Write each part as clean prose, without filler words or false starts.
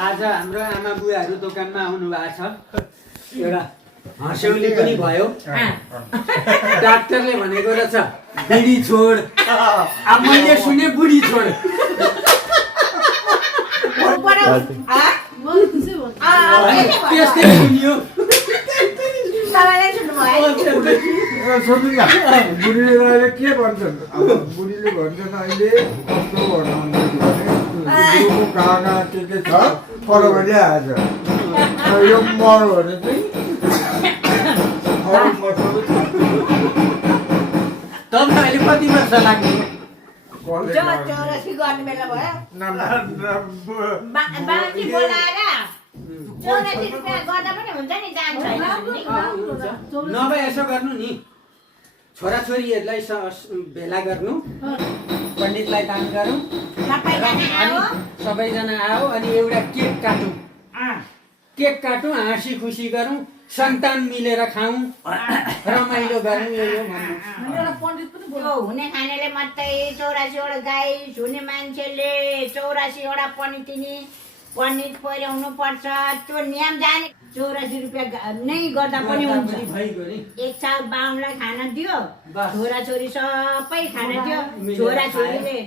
आज हाम्रो आमा बुवाहरू दोकानमा आउनु भएको छ। एउटा हँस्यौली पनि भयो। डाक्टरले भनेको रहेछ बिडी छोड। अब मैले सुने बुढी छोड। त्यस्तै सुनियो। बुढीले के भन्छन् अब बुढीले भन्छन् अहिले कहाँ के छ पर भने आज यो मर भने चाहिँ तपाईँ अहिले कति वर्ष लाग्ने? चौरासी गर्ने बेला भयो बाँकी बोलाएर 84 रुपियाँ गर्दा पनि हुन्छ नि जान्छ नभए यसो गर्नु नि छोराछोरीहरूलाई भेला गर्नु पण्डितलाई दान गरौँ सबैजना आओ अनि एउटा केक काटौँ हाँसी खुसी गरौँ सन्तान मिलेर खाऊँ रमाइलो गरौँ यो भन्नु हुने खानेले मात्रै 84 वटा गाई हुने मान्छेले 84 वटा पण्डित पहिर्याउनु पर्छ त्यो नियम जाने 84 रुपियाँ नै गर्दा पनि हुन्छ एक साल बाहुनलाई खाना दियो छोराछोरी सबै खाना दियो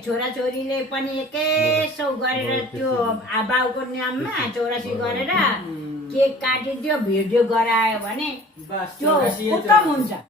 छोराछोरीले पनि 2100 गरेर त्यो बाउको नियममा 84 गरेर केक काटिदियो भिडियो गरायो भने त्यो उत्तम हुन्छ।